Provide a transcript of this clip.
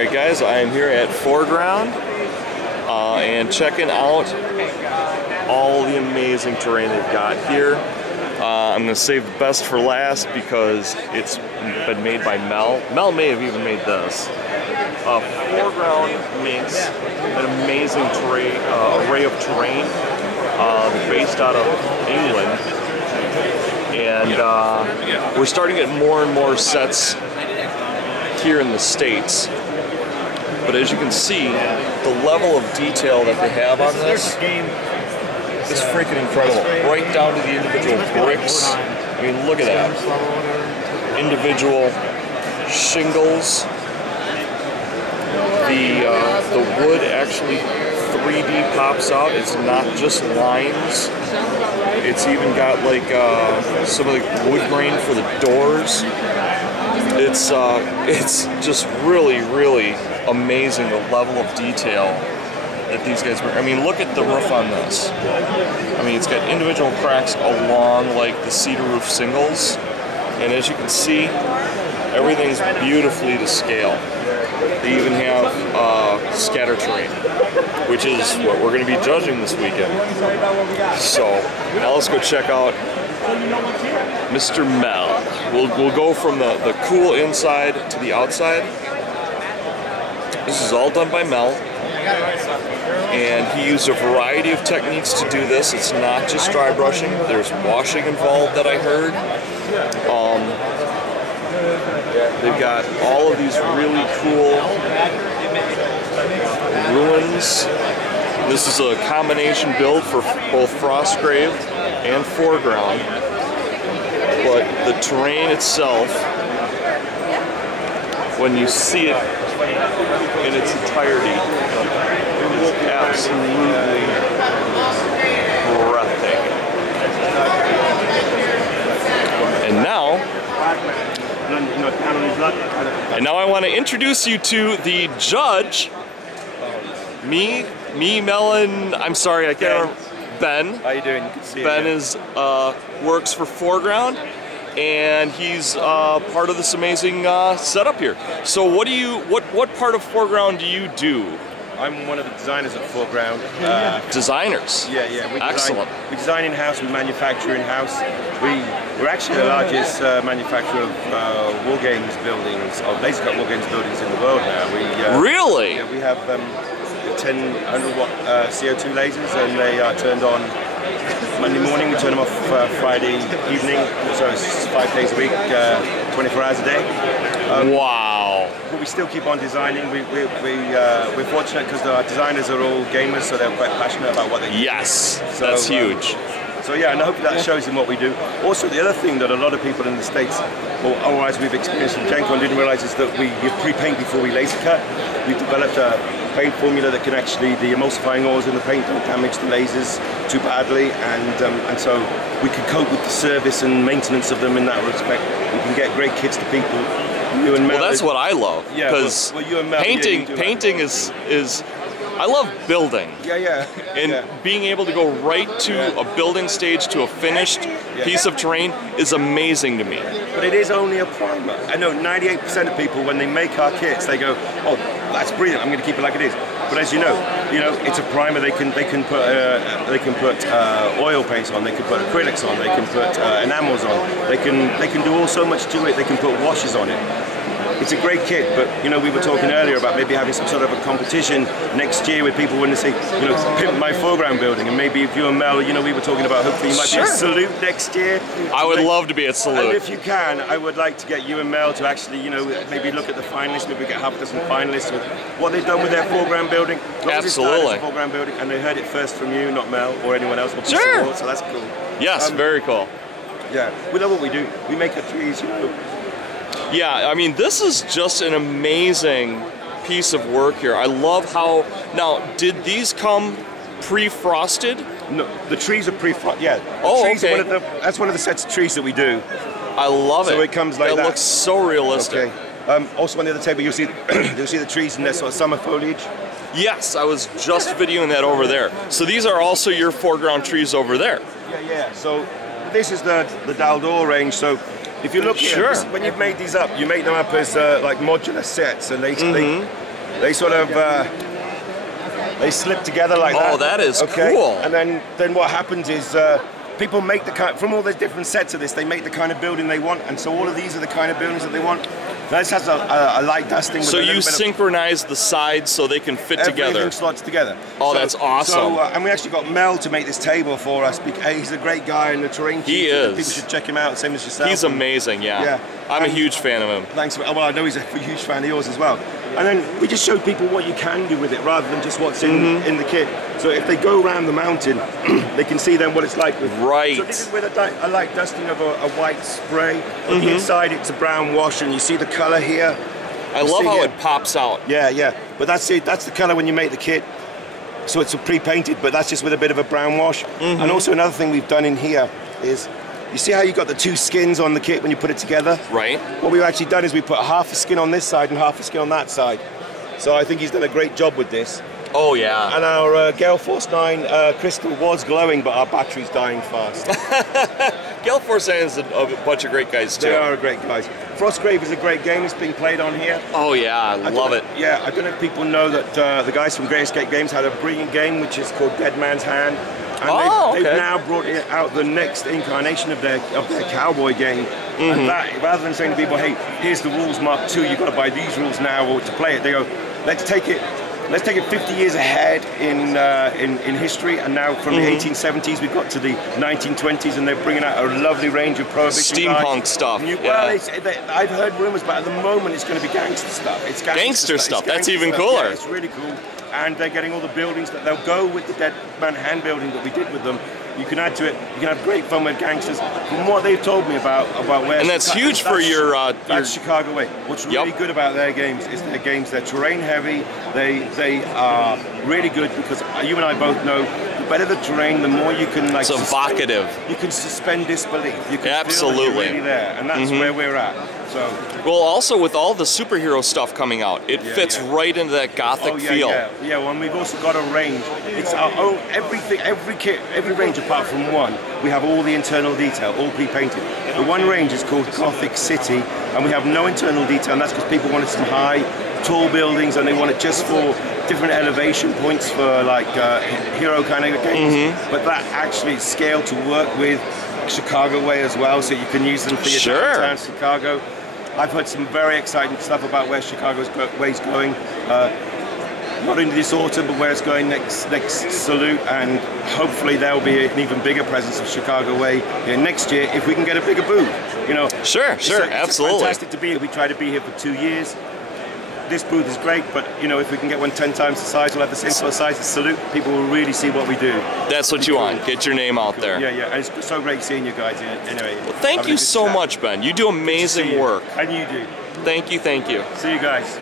Alright guys, I am here at 4Ground and checking out all the amazing terrain they've got here. I'm going to save the best for last because it's been made by Mel. Mel may have even made this. 4Ground makes an amazing array of terrain based out of England. And we're starting to get more and more sets here in the States. But as you can see, the level of detail that they have on this is freaking incredible. Right down to the individual bricks. I mean, look at that. Individual shingles. The wood actually 3D pops out. It's not just lines. It's even got like some of the wood grain for the doors. It's just really, really amazing the level of detail that these guys bring. I mean, look at the roof on this. I mean, it's got individual cracks along like the cedar roof singles, and as you can see, everything's beautifully to scale. They even have scatter terrain, which is what we're going to be judging this weekend. So now let's go check out Mr. Mel. We'll go from the cool inside to the outside. This is all done by Mel, and he used a variety of techniques to do this. It's not just dry brushing. There's washing involved that I heard. They've got all of these really cool ruins. This is a combination build for both Frostgrave and 4Ground, but the terrain itself, when you see it in its entirety, absolutely breathtaking. And now I want to introduce you to the judge. Me, Mel, and I'm sorry, I can't remember. Ben. How you doing? You can see Ben is works for 4Ground, and he's part of this amazing setup here. So what part of 4Ground do you do? I'm one of the designers at 4Ground. Designers? Yeah. Excellent. We design in-house, we manufacture in-house. We're actually the largest manufacturer of war games buildings, or laser cut war games buildings in the world now. Really? Yeah, we have 10 100-watt CO2 lasers, and they are turned on Monday morning. We turn them off Friday evening, so it's 5 days a week, 24 hours a day. Wow. But we still keep on designing. We're fortunate because our designers are all gamers, so they're quite passionate about what they do. Yes, so, that's huge. So yeah, and I hope that shows in what we do. Also, the other thing that a lot of people in the States, or otherwise we've experienced in Gencon, didn't realize is that we pre-paint before we laser cut. We've developed a paint formula that can actually, the emulsifying oils in the paint don't damage the lasers too badly, and so we can cope with the service and maintenance of them in that respect. We can get great kits to people. You and Mel, well, that's what I love, because painting is I love building. Yeah. And being able to go right to a building stage to a finished piece of terrain is amazing to me. But it is only a primer. I know 98% of people, when they make our kits, they go, "Oh, that's brilliant. I'm going to keep it like it is." But as you know, it's a primer. They can put oil paints on. They can put acrylics on. They can put enamels on. They can do all so much to it. They can put washes on it. It's a great kit, but we were talking earlier about maybe having some sort of a competition next year with people when they say, pimp my 4Ground building, and maybe if you and Mel, we were talking about hopefully you might be at Salute next year. I would love to be at Salute. And if you can, I would like to get you and Mel to actually, maybe look at the finalists, maybe get half a dozen finalists with what they've done with their 4Ground building. Absolutely. 4Ground building, and they heard it first from you, not Mel or anyone else. Sure. So that's cool. Yes, very cool. Yeah, we love what we do. We make our trees, Yeah, I mean, this is just an amazing piece of work here. I love how, now, did these come pre-frosted? No, the trees are pre-frosted, yeah. Oh, okay. That's one of the sets of trees that we do. I love it. So it comes like that. That looks so realistic. Okay. Also on the other table, you'll see the trees in their sort of summer foliage. Yes, I was just videoing that over there. So these are also your 4Ground trees over there. Yeah. So this is the Daldor range. So if you look here, when you've made these up, you make them up as like modular sets, and they sort of they slip together like that. Oh, that is cool. And then what happens is people make the kind, from all the different sets of this, they make the kind of building they want, and so all of these are the kind of buildings that they want. This has a light dusting. So you synchronize the sides so they can fit together. Everything slots together. Oh, that's awesome. So, and we actually got Mel to make this table for us. He's a great guy in the terrain. He is. People should check him out, same as yourself. He's amazing, yeah. I'm a huge fan of him. Thanks. Well, I know he's a huge fan of yours as well. And then we just showed people what you can do with it rather than just what's in the kit. So if they go around the mountain, they can see then what it's like with. Right. So this is with a light dusting of a white spray. On the inside it's a brown wash, and you see the color here. I love how it pops out. Yeah. But that's it. That's the color when you make the kit. So it's pre-painted, but that's just with a bit of a brown wash. And also another thing we've done in here is, you see how you got the two skins on the kit when you put it together? Right. What we've actually done is we put half a skin on this side and half a skin on that side. So I think he's done a great job with this. Oh yeah. And our Gale Force 9 crystal was glowing, but our battery's dying fast. Gale Force 9 is a bunch of great guys too. They are great guys. Frostgrave is a great game. It's being played on here. Oh yeah, I love it. Yeah, I don't know if people know that the guys from Great Escape Games had a brilliant game which is called Dead Man's Hand. And they've now brought out the next incarnation of their cowboy game. And that, rather than saying to people, hey, here's the rules Mark II, you've got to buy these rules now or to play it, they go, let's take it 50 years ahead in history, and now from the 1870s we've got to the 1920s, and they're bringing out a lovely range of prohibition steampunk stuff. Well, I've heard rumors, but at the moment it's going to be gangster stuff. It's gangster stuff. That's even cooler. Yeah, it's really cool. And they're getting all the buildings that they'll go with the Dead Man Hand building that we did with them. You can add to it. You can have great fun with gangsters. From what they've told me about where, and that's huge for your. That's Chicago Way. What's really good about their games is their games. They're terrain heavy. They are really good because you and I both know the better the terrain, the more you can like. It's evocative. You can suspend disbelief. You can absolutely feel that you're really there, and that's where we're at. So. Well, also with all the superhero stuff coming out, it fits right into that gothic feel. Yeah. Well, and we've also got a range. It's our own everything, every kit, every range apart from one. We have all the internal detail, all pre-painted. The one range is called Gothic City, and we have no internal detail, and that's because people wanted some high, tall buildings, and they want it just for different elevation points for like hero kind of games. But that actually is scaled to work with Chicago Way as well, so you can use them for your downtown Chicago. I've heard some very exciting stuff about where Chicago's Way's going. Not only this autumn, but where it's going next Salute, and hopefully there will be an even bigger presence of Chicago Way here next year if we can get a bigger booth. You know. Sure, absolutely. It's fantastic to be here. We try to be here for 2 years. This booth is great, but you know, if we can get one 10 times the size, we'll have the same sort of size as Salute. People will really see what we do. That's what you want. Get your name out there. Yeah. And it's so great seeing you guys. Anyway. Well, thank you so much, Ben. You do amazing work. And you do. Thank you. See you guys.